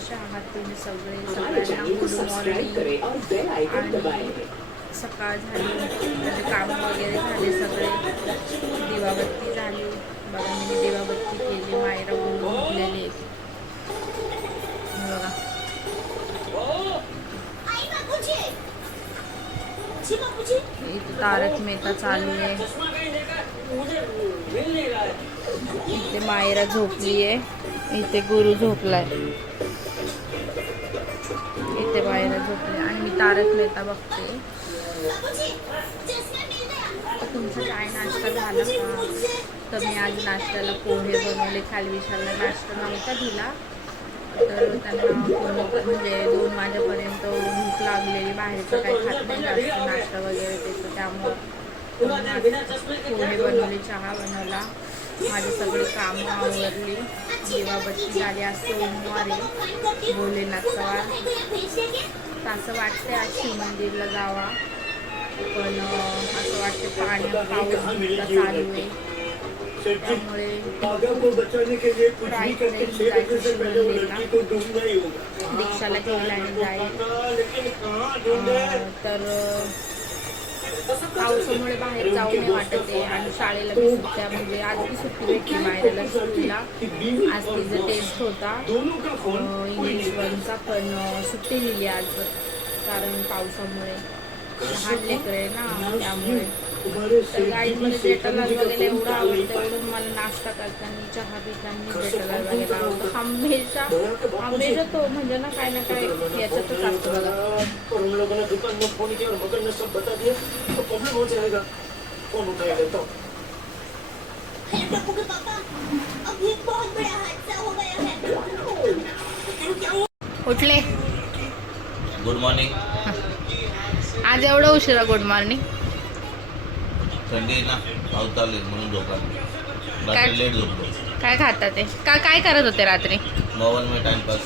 कसे आहात तुम्ही सगळे? सगळ्यांना गुड मॉर्निंग. आणि सकाळ झाली, म्हणजे कामं वगैरे झाले सगळे, दिवाबत्ती झाली. बघा मी दिवाबत्ती केली, मायरा झोपलेली बघा. इथे तारक मेहता चालू आहे. इथे मायरा झोपली आहे, इथे गुरु झोपलाय, इथे मायरा झोपली आणि मी तारक मेहता बघते. तुमचा काय नाश्ता झाला का? तर मी आज नाश्त्याला पोहे बनवले. खाली विशालला नाश्ता नव्हता दिला, तर त्यांना म्हणजे 2 वाजेपर्यंत भूक लागलेली, बाहेरचं काही खात नाही जास्त नाश्ता वगैरे त्याचं, त्यामुळं पोहे बनवले, चहा बनवला, माझी सगळी कामं आवरली, दिवाबत्ती झाली. आज सोमवार आहे, भोलेनाथचा वार. तर असं वाटते आज शिवमंदिरला जावा, पण असं वाटते पाऊस चालू आहे, त्यामुळे दीक्षाला घ्यायला जाईल. तर पावसामुळे बाहेर जाऊ नये वाटत आहे. आणि शाळेला बी सुट्ट्या, म्हणजे आज बी सुट्टी भेटली मायराला स्कूलला. आज तिचा टेस्ट होता इंग्लिश 1चा, पण सुट्टी दिली आज कारण पावसामुळे. लहान लेकर आहे ना, त्यामुळे. तर गाडीमध्ये जेठालाल वगैरे एवढं आवडतं, एवढं मला नाश्ता करताना, चहा पिताना जेठालाल वगैरे आवडतं. हमेशा तो म्हणजे ना काय ना काय याच्यातच असतं बघा. उठले. Good morning. आज एवढं उशिरा गुड मॉर्निंग? थंडी आहे ना, पाऊस चालू आहे म्हणून झोपला. काय? रात्री लेट झोपलो. काय खाता ते? काय करत होते रात्री? मोबाईल मध्ये टाइमपास,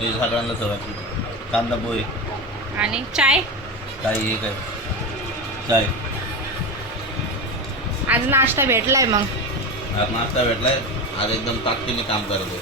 ते सगळ्यांना सवय. कांदा पोहे आणि चाय? काही हे काय चाय. आज नाश्ता भेटलाय मग? आज नाश्ता भेटलाय. आज एकदम ताकदीने काम करत आहे.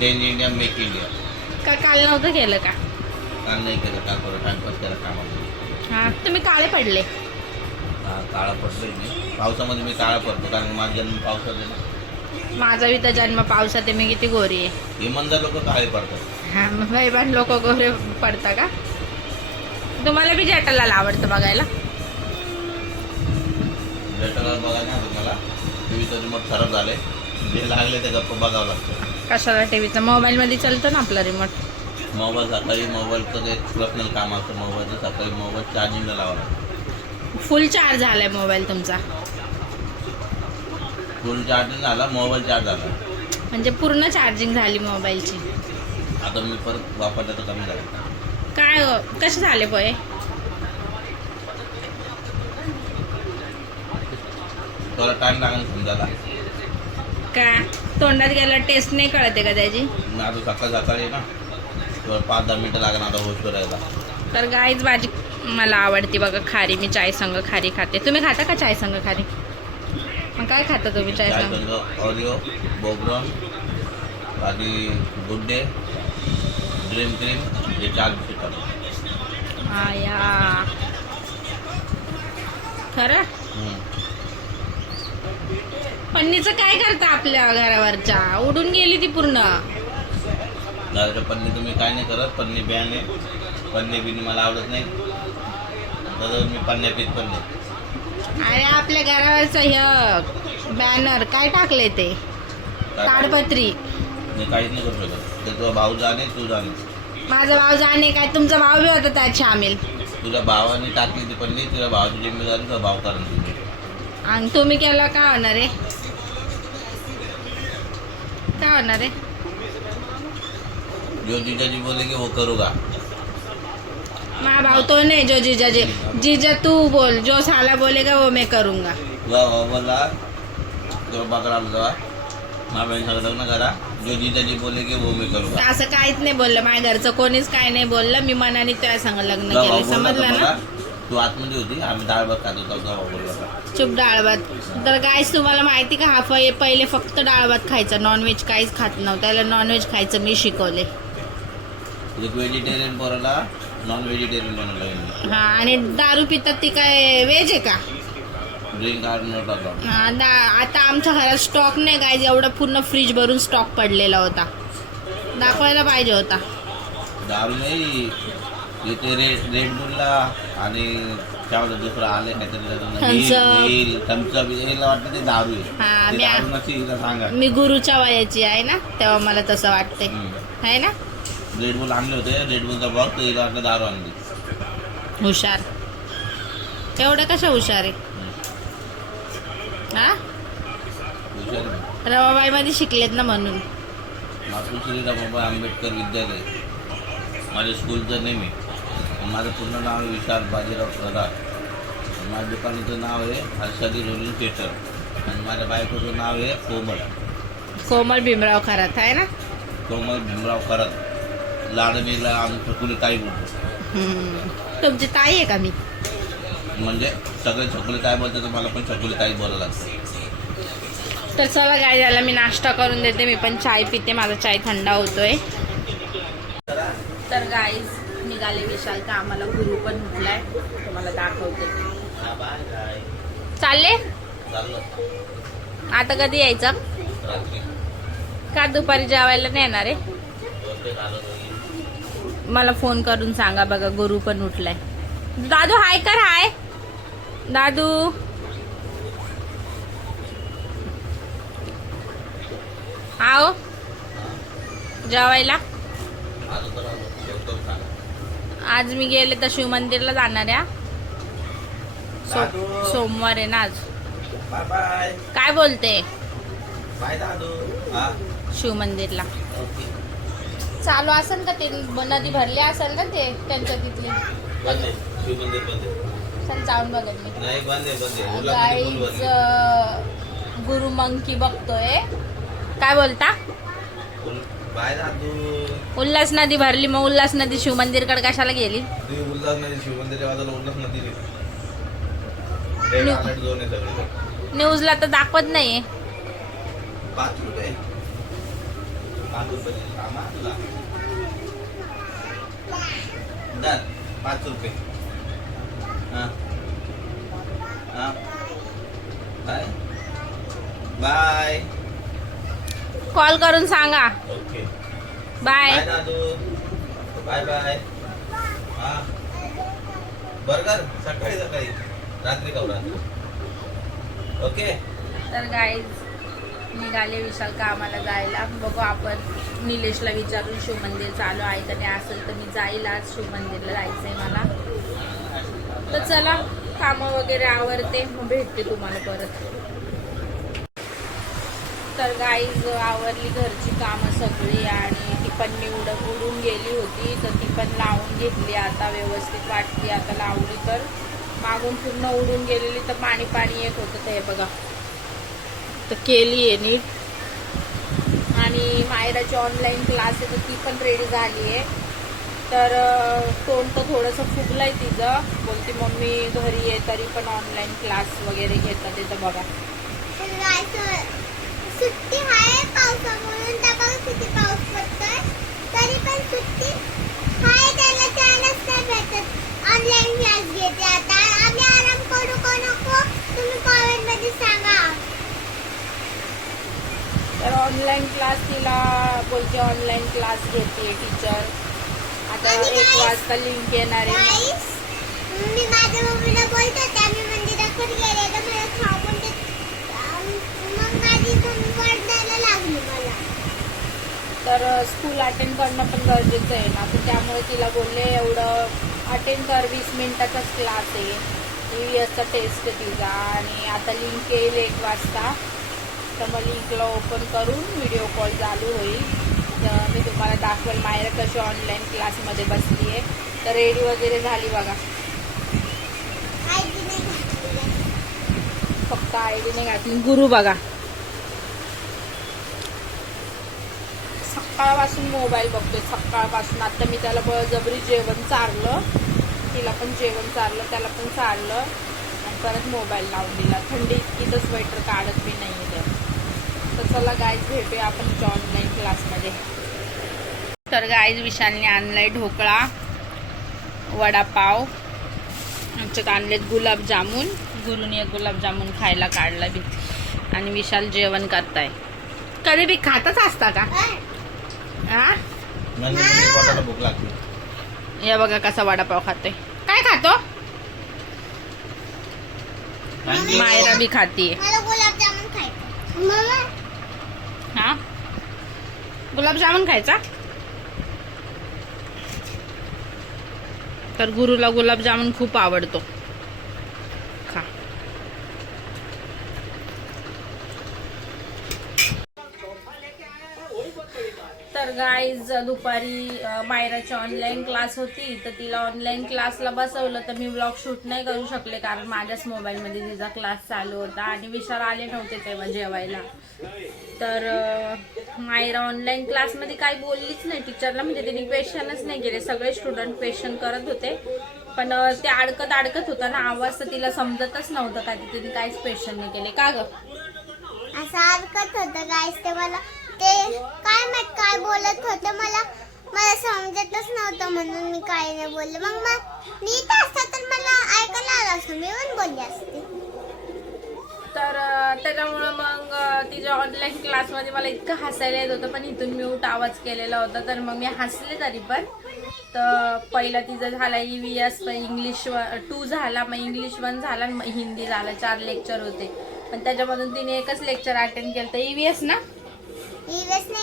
Change India, make India. का काल नव्हतं केलं का? काल नाही केलं, काल थोडं टाइमपास केला कामामध्ये. हां, तुम्ही काळे पडले. काळा पडलोय मी पावसामध्ये. मी काळा पडतो कारण माझा जन्म पावसात आहे ना. माझा बी तर जन्म पावसात आहे, मी किती गोरी आहे. इमानदार लोक काळे पडतात. हां, मग बैबान लोक गोरे पडता का? तुम्हाला बी जेठालाल आवडतं बघायला? जेठालाल बघायला ना तुम्हाला. टीव्हीचं रिमोट खराब झालंय, जे लागले ते गप्प बघावं लागतं. कशाला? टीव्हीचा मोबाईलमध्ये चालतं ना आपला रिमोट. मोबाईल सकाळी, मोबाईलचं ते पर्सनल काम असतं मोबाईलचं. सकाळी मोबाईल चार्जिंगला लावावं लागतं. फुल चार्ज झालाय मोबाईल तुमचा? फुल चार्जिंग झाला, मोबाईल चार्ज झाला. म्हणजे पूर्ण चार्जिंग झाली मोबाईलची. आता मी परत वापरलं तर कमी झालं. काय कसे झाले पोहे? थोडा टाइम लागेल समजायला. का तोंडात गेला टेस्ट नाही कळते का त्याची? मी आता सकाळी ना थोडं 5-10 मिनटं लागेल आता होश करायला. तर गाईच भाजी मला आवडते बघा, खारी. मी चाय संग खारी खाते. तुम्ही खाता का चाय संग खारी? मग काय खाता तुम्ही चाय संग? ऑरिओ, बोब्रॉन आणि गुड डे, ड्रीम क्रीम, हे 4 बिस्किट. या खरं? पन्नीचं काय करता आपल्या घरावरच्या? उडून गेली ती पूर्ण. दादाच्या पन्नी तुम्ही काय नाही करत. पन्नी बॅन आहे. पन्नी बिनी मला आवडत नाही. तर मी पन्न्या पीत पण नाही. अरे आपल्या घरावरचं हे बॅनर काय टाकले ते? ताडपत्री. मी काहीच नाही करू शकत. ते तुझा भाऊ जाणे, तू जाणे. माझा भाऊ जाणे काय? तुमचा भाऊ बी होता त्यात शामिल. तुझ्या भावाने टाकली ती पन्नी. तुझ्या भावाची जिम्मेदारी तुझा भाव कारण तुझी. आणि तुम्ही केलं काय होणार आहे? काय होणार आहे? जो जीजाजी बोले की वो करूगा. मा भाऊ तो नाही जो जीजा जीजा तू बोल. जो साला बोलेगा वो मैं करूंगा. तुझा भाऊ बोला तो बकरा आला माझ्या बहिणीचं लग्न करा. जो जीजाजी बोले की वो मैं करूगा. असं काहीच नाही बोललं. माझ्या घरचं कोणीच काय नाही बोललं. मी मनाने त्या संग लग्न तुझा भाऊ केलं, बोलला समजलं तर ना? मला तू आतमध्ये होती, आम्ही डाळ भात खात होतो तेव्हा बोलला होता. चुप डाळ भात. तर गाईस तुम्हाला माहिती का हा पहिले फक्त डाळ भात खायचा, नॉनव्हेज काहीच खात नव्हतं. त्याला नॉनव्हेज खायचं मी शिकवले. एक व्हेजिटेरियन पोराला नॉन व्हेजिटेरियन बनवलं. हा, आणि दारू पितात ती काय व्हेज आहे का? Drink R not allowed. आता आमच्या घरात स्टॉक नाही गाईज, एवढा पूर्ण फ्रीज भरून स्टॉक पडलेला होता, दाखवायला पाहिजे होता. दारू नाही इथे रेड बुलला आणि त्यामध्ये दुसरं आले काहीतरी थम्सअप वाटतं ते दारू हा, आहे. ते दारू नसते हिला सांगा. मी गुरुच्या वयाची आहे ना, तेव्हा मला तसं वाटतंय आहे ना. रेड बुल आणले होते, रेड बुलचा बॉक्स, तर हिला वाटलं दारू आणली. हुशार, एवढं कशा हुशार आहे हा? हुशार आहे. रमाबाई मध्ये शिकलेत ना म्हणून. मातृश्री रमाबाई आंबेडकर विद्यालय माझ्या स्कूलचं नेहमी. माझं पूर्ण नाव आहे विशाल बाजीराव प्रधान. माझ्या दुकानाचं नाव आहे हर्षदी रोलिंग थिएटर. आणि माझ्या बायकोचं नाव आहे कोमल भीमराव खरात आहे ना. कोमल भीमराव खरात. लाडणीला आमचं कुणी ताई बोलतो. तुमची ताई आहे का मी? म्हणजे सगळे छकुले ताई बोलतात, तर मला पण छकुले ताई बोलायला लागतं. तर चला गाय, झाला मी नाश्ता करून देते. मी पण चाय पिते, माझा चाय थंड होतोय. तर गाईज निघाले विशाल का, आम्हाला गुरु पण उठलाय, तुम्हाला दाखवते. चालले आता कधी यायचं? का दुपारी जेवायला नाही येणार आहे? मला फोन करून सांगा बघा, गुरु पण उठलाय. दादू हाय कर, हाय दादू. आओ जेवायला. आज मी गेले तर शिव मंदिरला जाणार आहे. सोमवार आहे ना आज. काय बोलते? शिव मंदिरला चालू असेल का ते, नदी भरली असेल ना ते त्यांच्या तिथली. जाऊन बघत मी. गाईज गुरु मंकी बघतोय. काय बोलता? उल्हास नदी भरली, मग उल्हास नदी शिव मंदिर कडे कशाला गेली? उल्हास नदी शिव मंदिर उल्हास नदी न्यूजला तर दाखवत नाहीये. 5 रुपये 5 रुपये. बाय. कॉल करून सांगा. Okay bye. Bye bye. Burger सकाळी सकाळी, रात्री खाऊ रात्री. ओके. तर गाईज निघाले विशाल कामाला जायला. बघू आपण निलेशला विचारून शिव मंदिर चालू आहे का नाही. असेल तर मी जाईल, आज शिव मंदिरला जायचंय मला. तर चला कामं वगैरे आवरते, मग भेटते तुम्हाला परत. तर गाईज आवरली घरची कामं सगळी, आणि ती पण उडून गेली होती, तर ती पण लावून घेतली आता, व्यवस्थित वाटली आता लावली. तर मागून पूर्ण उडून गेलेली, तर पाणी पाणी येत होतं. तर हे बघा, तर केली आहे नीट. आणि मायराची ऑनलाईन क्लास आहे, तर ती पण रेडी झाली आहे. तर तोंड तर थोडंसं फुगलंय तिचं. बोलते मम्मी घरी आहे तरी पण ऑनलाईन क्लास वगैरे घेतात. तिथं बघा सुट्टी आहे पावसामुळे, त्याला किती पाऊस पडतोय तरी पण सुट्टी आहे. त्याला चान्स नाही भेटत. ऑनलाईन क्लास घेते आता. आम्ही आराम करू का नको तुम्ही कमेंट मध्ये सांगा. तर ऑनलाईन क्लास तिला बोलते, ऑनलाईन क्लास घेते टीचर. आता 1 वाजता लिंक येणार आहे. मी माझ्या मम्मीला बोलते, आम्ही मंदिराकडे गेले तर मला थांबून दे. मग माझी मम्मी वरडायला लागली मला. तर स्कूल अटेंड करणं पण गरजेचं आहे ना, तर त्यामुळे तिला बोलले एवढं अटेंड कर. 20 मिनिटाचाच क्लास आहे. EVSचा टेस्ट आहे तिचा. आणि आता लिंक येईल 1 वाजता. तर मग लिंकला ओपन करून व्हिडिओ कॉल चालू होईल. तर मी तुम्हाला दाखवेल मायरा कशी ऑनलाईन क्लासमध्ये बसली आहे. तर रेडी वगैरे झाली बघा. फक्त आयडी नाही घातली. गुरु बघा सकाळपासून मोबाईल बघतोय, सकाळपासून. आता मी त्याला बळजबरी जेवण चारलं. तिला पण जेवण चारलं, त्याला पण चारलं आणि परत मोबाईल लावून दिला. थंडी इतकी तर स्वेटर काढत बी नाही आहे. तर चला गाईज भेटूया आपण ऑनलाईन क्लासमध्ये. तर गाईज विशालने आणलाय ढोकळा, वडापाव, आमच्यात आणलेत गुलाबजामुन. गुरुने गुलाबजामुन खायला काढला बी आणि विशाल जेवण करताय. कधी बी खातच असता का? हा भूक लागते. या बघा कसा वडापाव खातोय. काय खातो? मायरा बी खातीये. मला गुलाबजामुन खायचं. मम्मा हा गुलाबजामुन खायचा. तर गुरुला गुलाबजामुन खूप आवडतो. खा. तर गाईज दुपारी मायराची ऑनलाईन क्लास होती, तर तिला ऑनलाईन क्लासला बसवलं. तर मी व्लॉग शूट नाही करू शकले कारण माझ्याच मोबाईलमध्ये तिचा क्लास चालू होता आणि विशाल आले नव्हते तेव्हा जेवायला. तर मायरा ऑनलाईन क्लासमध्ये काही बोललीच नाही टीचरला, म्हणजे तिने क्वेश्चनच नाही केले. सगळे स्टुडंट क्वेश्चन करत होते पण ते अडकत होता ना आवाज, तर तिला समजतच नव्हतं काय. तिने काहीच क्वेश्चन नाही केले. का ग असं अडकत होतं गाईस. ते मला ते काय माहित काय बोलत होतं, मला समजतच नव्हतं म्हणून मी काही नाही बोलले. मग नीट असतं तर मला ऐकायला आलं असतं, मी पण बोलले असते. तर त्याच्यामुळं मग तिच्या ऑनलाईन क्लासमध्ये मला इतकं हसायला येत होतं, पण इथून म्यूट आवाज केलेला होता तर मग मी हसले तरी पण. तर पहिला तिचा झाला EVS, इंग्लिश 2 झाला, मग इंग्लिश 1 झाला, मग हिंदी झाला. 4 लेक्चर होते पण त्याच्यामधून तिने एकच लेक्चर अटेंड केलं. तर EVS ना, EVS ना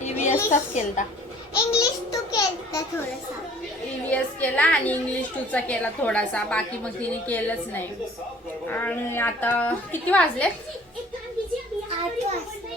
EVSचाच केलता. इंग्लिश 2 केलं थोडंसं. EVS केला आणि इंग्लिश 2चा केला थोडासा, बाकी मग तिने केलंच नाही. आणि आता किती वाजले? 8 वाजता.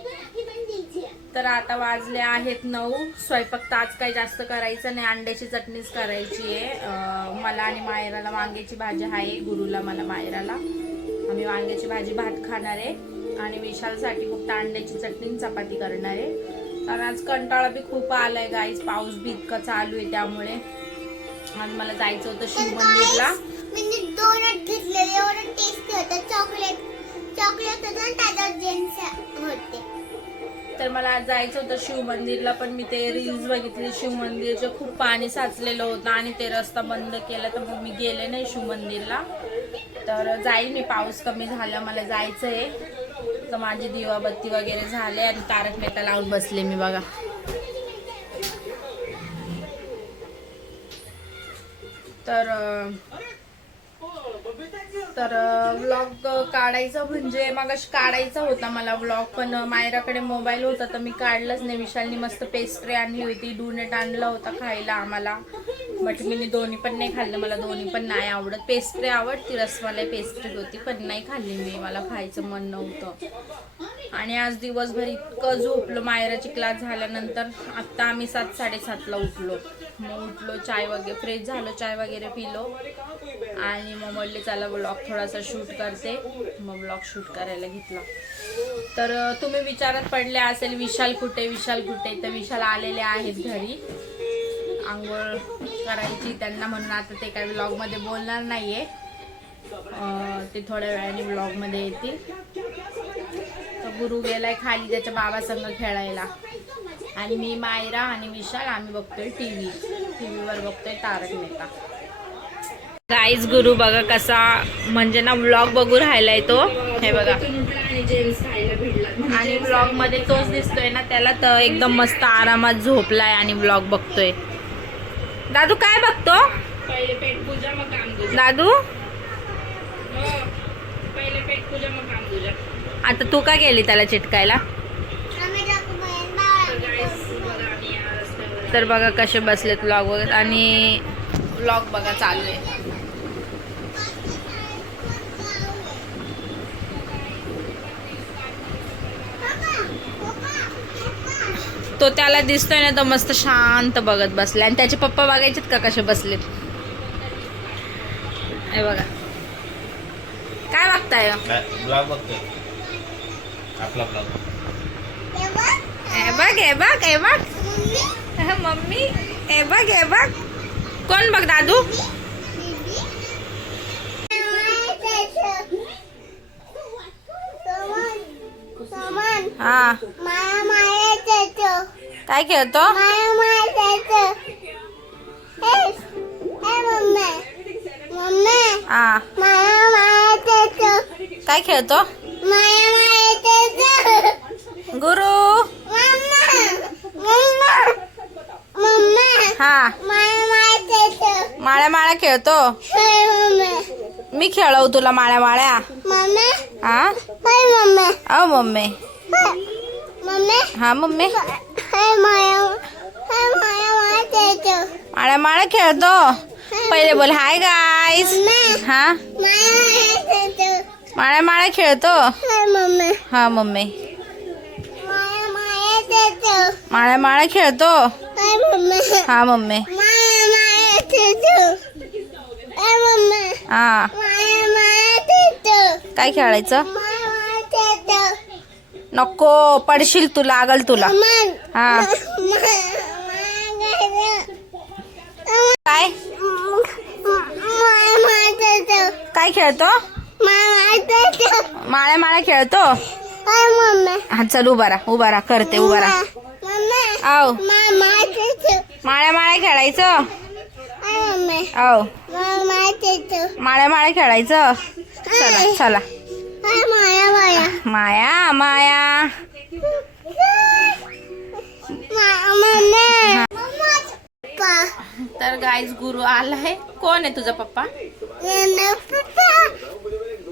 तर आता वाजले आहेत 9. स्वयंपाक तर आज काही जास्त करायचं नाही, अंड्याची चटणीच करायची आहे. मला आणि मायराला वांग्याची भाजी आहे, गुरुला मला मायराला. आम्ही वांग्याची भाजी भात खाणार आहे आणि विशालसाठी फक्त अंड्याची चटणी चपाती करणार आहे. कारण आज कंटाळा बी खूप आलाय गाईज, पाऊस बी इतका चालू आहे त्यामुळे. आज मला जायचं होतं शिव मंदिरला. मी डोनट घेतलेले, एवढं टेस्टी होतं. चॉकलेट होतं आणि त्याच्यावर जेम्स होते. तर मला आज जायचं होतं शिव मंदिरला, पण मी ते रील्स बघितले शिव मंदिरचं, खूप पाणी साचलेलं होतं आणि ते रस्ता बंद केला, तर मग मी गेले नाही शिव मंदिरला. तर जाईल मी पाऊस कमी झाला, मला जायचं आहे. तर माझी दिवाबत्ती वगैरे झाले आणि तारक मेहता लावून बसले मी बघा. तर व्लॉग काढायचा म्हणजे मगाशी काढायचा होता मला व्लॉग, पण मायराकडे मोबाईल होता तर मी काढलंच नाही. विशालनी मस्त पेस्ट्री आणली होती, डोनेट आणला होता खायला आम्हाला, बट मी दोन्ही पण नाही खाल्लं. मला दोन्ही पण नाही आवडत. पेस्ट्री आवडती, रसमलाई पेस्ट्री होती पण नाही खाल्ली मी, मला खायचं मन नव्हतं. आणि आज दिवसभर इतकं झोपलो. मायराची क्लास झाल्यानंतर आत्ता आम्ही 7-7:30ला उठलो. मग उठलो, चाय वगैरे फ्रेश झालो, चाय वगैरे पिलो आणि मग म्हणले चला व्लॉग थोडासा शूट करते. मग व्लॉग शूट करायला घेतला. तर तुम्ही विचारात पडले असेल विशाल कुठे, विशाल कुठे. तर विशाल आलेले आहेत घरी, आंघोळ करायची त्यांना, म्हणून आता ते काय व्लॉगमध्ये बोलणार नाहीये, ते थोड्या वेळाने व्लॉगमध्ये येतील. तर गुरु गेलाय खाली त्याच्या बाबासंग खेळायला आणि मी, मायरा आणि विशाल आम्ही बघतोय टीव्हीवर बघतोय तारक मेहता. गाईज गुरु बघा कसा म्हणजे ना व्लॉग बघू राहिलाय तो, हे बघा. आणि व्लॉग मध्ये तोच दिसतोय ना, त्याला तर एकदम मस्त आरामात झोपलाय आणि व्लॉग बघतोय. दादू काय बघतो? पहिले पेट पूजा मग काम पूजा. दादू पहिले पेट पूजा मग काम पूजा. आता तू का गेली त्याला चिटकायला? तर बघा कसे बसलेत व्लॉग वगैरे आणि व्लॉग बघा चालू आहे. तो त्याला दिसतोय ना, तो मस्त शांत बघत बसलाय आणि त्याचे पप्पा बघायचेत का कसे बसलेत. हे बघा काय बघताय? ब्लॉग बघतोय आपला ब्लॉग. हे बघ हे बघ हे बघ मम्मी, हे बघ हे बघ. कोण बघ? दादू हा माया माया खेळतो. काय खेळतो? माया माया खेळतो. ए मम्मी मम्मी हा माया माया खेळतो. काय खेळतो? माया माया खेळतो. गुरु मम्मा मम्मा मम्मा हा माया माया खेळतो. माळ्या माळ्या खेळतो. हाय मम्मी मी खेळव तुला माळ्या माळ्या. मम्मी हा हाय मम्मी अ मम्मी. मम्मी हा मम्मी हाय माया माया खेळतो. माळ्या माळ्या खेळतो. पहिले बोल हाय गाईस. मम्मी हा माया माया खेळतो. माळ्या माळ्या खेळतो. हाय मम्मी हा मम्मी माया माया खेळतो. माळ्या माळ्या खेळतो. हाय मम्मी हा मम्मी माया माया खेळतो. हाय मम्मी हा माया माया खेळतो. काय खेळायचं? माया माया खेळतो. नको पडशील तू लागल तुला. हा काय काय खेळतो? माळ्या माळ्या खेळतो. हा चल उभा राहा करते उभा राहा. आव माळ्या माळ्या खेळायचं. आव माळ्या माळ्या खेळायचं. चला चला माया माया. तर गाईज गुरु आलाय. कोण आहे तुझा पप्पा?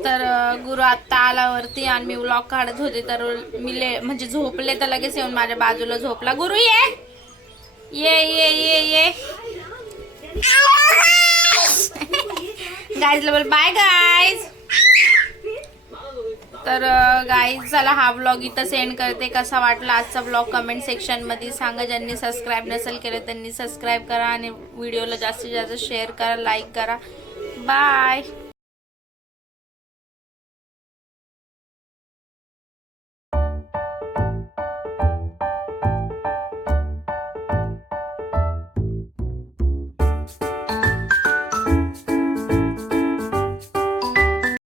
तर गुरु आत्ता आल्यावरती आणि मी व्लॉग काढत होते तर मी म्हणजे झोपले तर लगेच येऊन माझ्या बाजूला झोपला. गुरु ये ये ये ये ये गाईजला बोल बाय गाईज. तर गाईज चला हा व्लॉग इथं सेंड करते. कसा वाटला आजचा व्लॉग कमेंट सेक्शन मध्ये सांगा. ज्यांनी सबस्क्राईब नसेल केलं त्यांनी सबस्क्राईब करा आणि व्हिडिओला जास्तीत जास्त शेअर करा, लाईक करा. बाय.